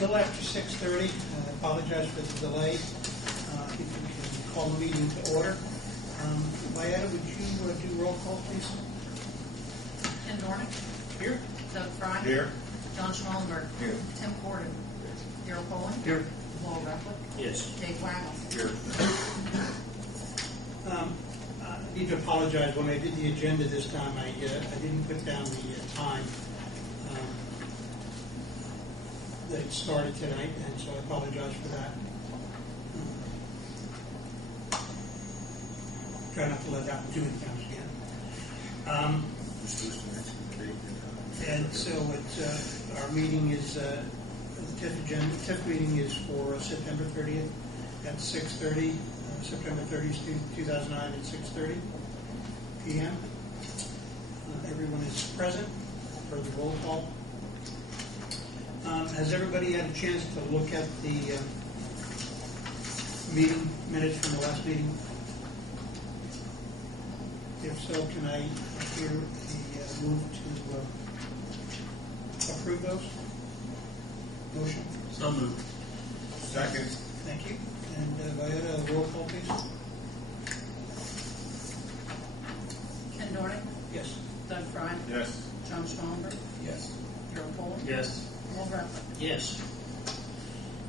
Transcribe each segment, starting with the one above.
little after 6:30. I apologize for the delay. I think we can call the meeting to order. Vieta, would you do roll call, please? Ken Dornick. Here. Doug Fry. Here. John Schmallenberg. Here. Tim Gordon. Darrell Poland. Here. Paul Ruffler. Yes. Dave Waggle. Here. I need to apologize. When I did the agenda this time, I didn't put down the time that it started tonight, and so I apologize for that. Try not to let that happen too many times again. And so it's, our meeting is, the TIF agenda. The TIF meeting is for September 30th at 6:30. September 30th, 2009 at 6:30 p.m. Everyone is present for the roll call. Has everybody had a chance to look at the meeting minutes from the last meeting? If so, can I hear the move to approve those? Motion? So moved. Second. Thank you. And Vieta, roll call, please. Ken Dornick. Yes. Doug Fry. Yes. John Schmallenberg. Yes. Darrell Poland. Yes. Paul Ruffler. Yes.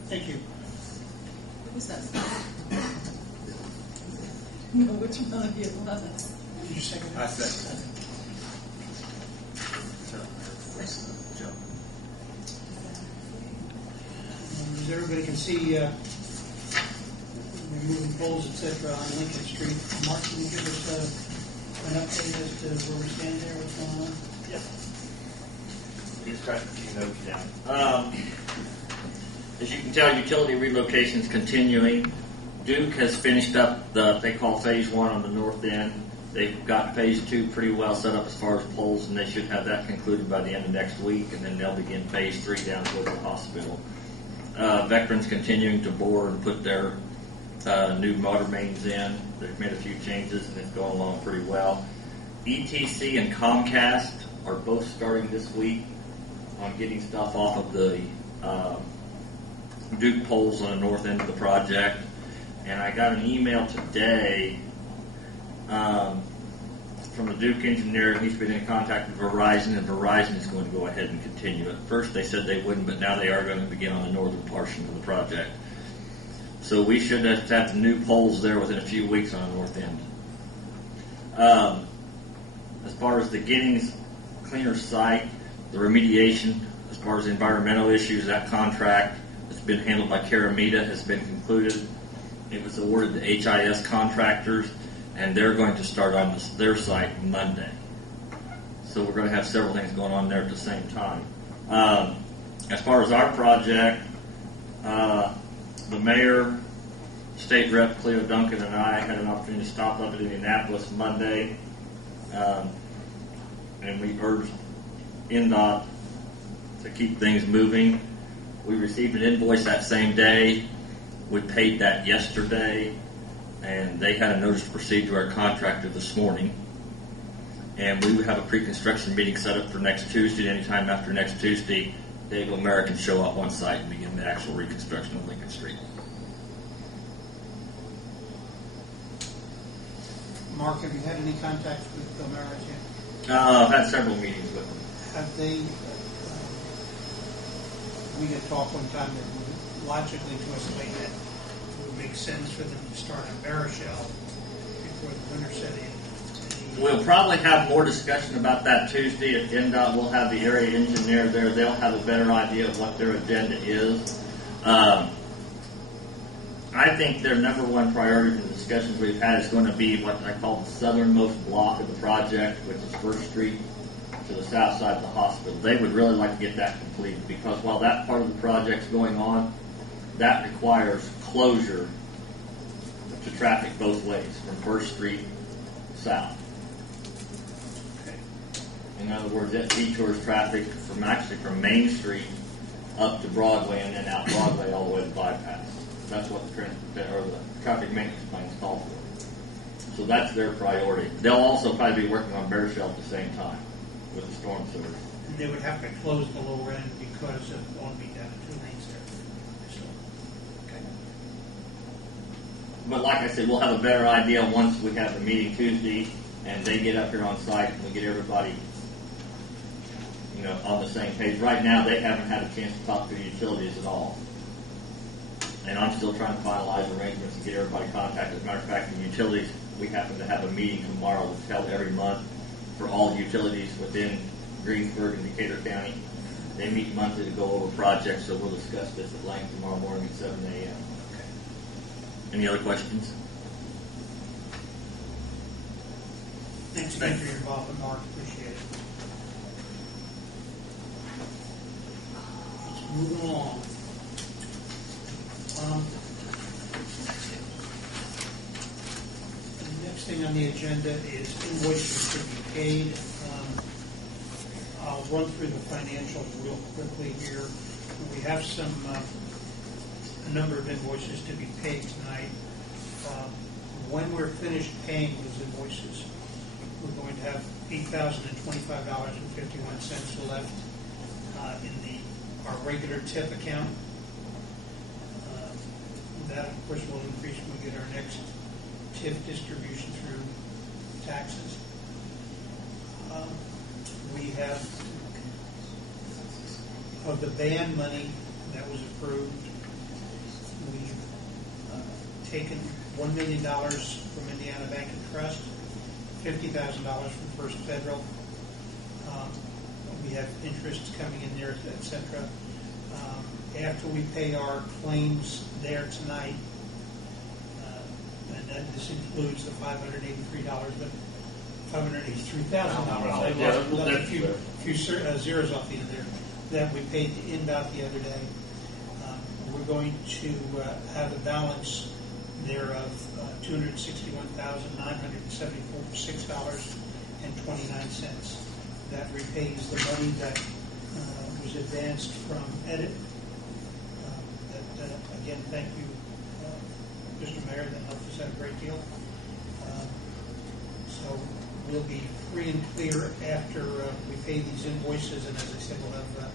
Thank you. Who was that? No, which one of you was it? Did you second I it? second. As everybody can see, removing poles, etc., on Lincoln Street. Mark, can you give us an update as to where we stand there? What's going on? Yeah. Just write a few notes down. As you can tell, utility relocation is continuing. Duke has finished up they call phase 1 on the north end. They've got phase 2 pretty well set up as far as poles, and they should have that concluded by the end of next week, and then they'll begin phase 3 down toward the hospital. Veterans continuing to bore and put their new motor mains in. They've made a few changes, and it's going along pretty well. ETC and Comcast are both starting this week on getting stuff off of the Duke poles on the north end of the project. And I got an email today from the Duke engineer. He's been in contact with Verizon, and Verizon is going to go ahead and continue. At first they said they wouldn't, but now they are going to begin on the northern portion of the project. So we should have the new poles there within a few weeks on the north end. As far as the Giddings Cleaner site, the remediation, as far as the environmental issues, that contract that's been handled by Caramita has been concluded. It was awarded to HIS contractors, and they're going to start on their site Monday. So we're going to have several things going on there at the same time. As far as our project, the mayor, state rep Cleo Duncan, and I had an opportunity to stop up at Indianapolis Monday, and we urged NDOT to keep things moving. We received an invoice that same day. We paid that yesterday, and they had a notice to proceed to our contractor this morning. And we would have a pre-construction meeting set up for next Tuesday. Anytime after next Tuesday, Dave O'Mara can show up on site and begin the actual reconstruction of Lincoln Street. Mark, have you had any contact with O'Mara yet? I've had several meetings with them. Have they, we had talked one time that logically to us like that it would make sense for them to start on Baroshell before the winter set in. We'll probably have more discussion about that Tuesday at NDOT. We'll have the area engineer there. They'll have a better idea of what their agenda is. I think their number one priority in the discussions we've had is going to be what I call the southernmost block of the project, which is 1st Street to the south side of the hospital. They would really like to get that completed because while that part of the project's going on, that requires closure to traffic both ways from 1st Street south. In other words, it detours traffic from Main Street up to Broadway and then out Broadway all the way to bypass. That's what the traffic maintenance plans call for. So that's their priority. They'll also probably be working on Baroshell at the same time with the storm sewers. And they would have to close the lower end because of only down to 2 lanes there. But like I said, we'll have a better idea once we have the meeting Tuesday and they get up here on site and we get everybody, on the same page. Right now, they haven't had a chance to talk to the utilities at all. And I'm still trying to finalize arrangements and get everybody contacted. As a matter of fact, the utilities, we happen to have a meeting tomorrow that's held every month for all the utilities within Greensburg and Decatur County. They meet monthly to go over projects, so we'll discuss this at length tomorrow morning at 7 a.m. Any other questions? Thanks again for your involvement, Mark. Appreciate it. Let's move along. The next thing on the agenda is invoices to be paid. I'll run through the financials real quickly here. We have a number of invoices to be paid tonight. When we're finished paying those invoices, we're going to have $8,025.51 left in our regular TIF account. That, of course, will increase when we get our next TIF distribution through taxes. We have, of the band money that was approved, we've taken $1 million from Indiana Bank and Trust, $50,000 from First Federal. We have interest coming in there, etc. After we pay our claims there tonight, and this includes the $583,000. Yeah, I left a few zeros off the end there that we paid to INDOT the other day. We're going to have a balance there of $261,976.29. That repays the money that was advanced from Edit. Again, thank you, Mr. Mayor, that helped us out a great deal. So we'll be free and clear after we pay these invoices, and as I said, we'll have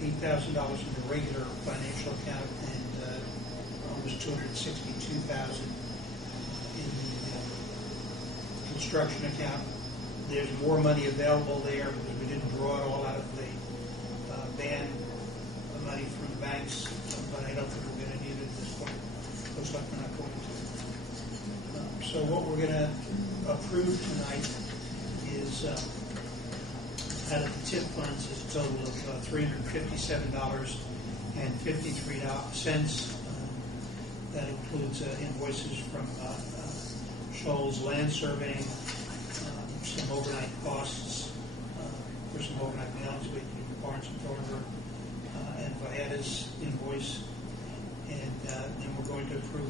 $8,000 in the regular financial account and almost $262,000 in the construction account. There's more money available there because we didn't draw it all out of the band money from the banks, but I don't think we're going to need it at this point. Looks like we're not going to. So what we're going to approve tonight is out of the TIP funds is a total of $357.53. That includes invoices from Shoals Land Surveying, some overnight costs for some overnight mailings with Barnes and Thornburg, and Vieta's invoice. And then we're going to approve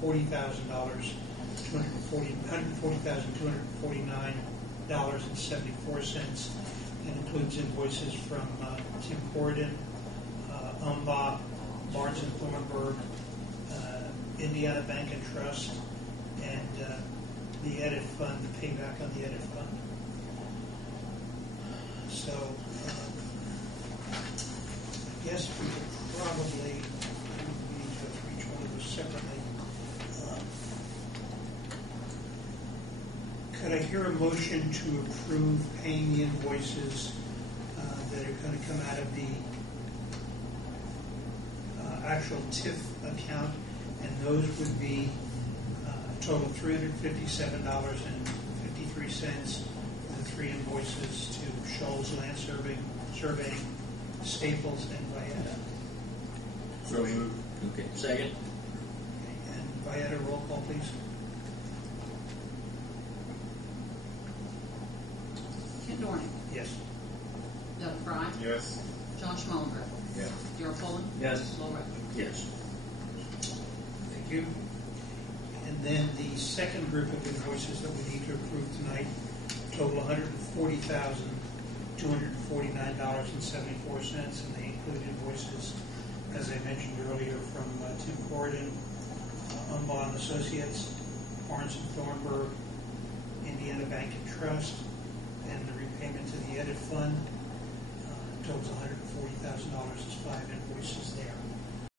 $140,249.74, and includes invoices from Tim Corridon, UMBA, Barnes and Thornburg, Indiana Bank and Trust, and the Edit Fund, the payback on the Edit Fund. So, I guess we could probably need to go through each one of those separately. Could I hear a motion to approve paying the invoices that are going to come out of the actual TIF account? And those would be a total of $357.53 for the three invoices to Shoals Land Surveying, Staples, and Vieta. So moved. Okay. Second. And Vieta, roll call, please. Ken Dorning, Yes. Doug Fry, Yes. John Schmallenberg, Yes. Darrell Pullman, Yes. Lowell Ridge. Yes. Thank you. And then the second group of invoices that we need to approve tonight total $140,249.74, and they include invoices, as I mentioned earlier, from Tim Corridon, UMBA and Associates, Barnes and Thornburg, Indiana Bank and Trust, and the repayment to the Edit Fund totals $140,000. There's 5 invoices there.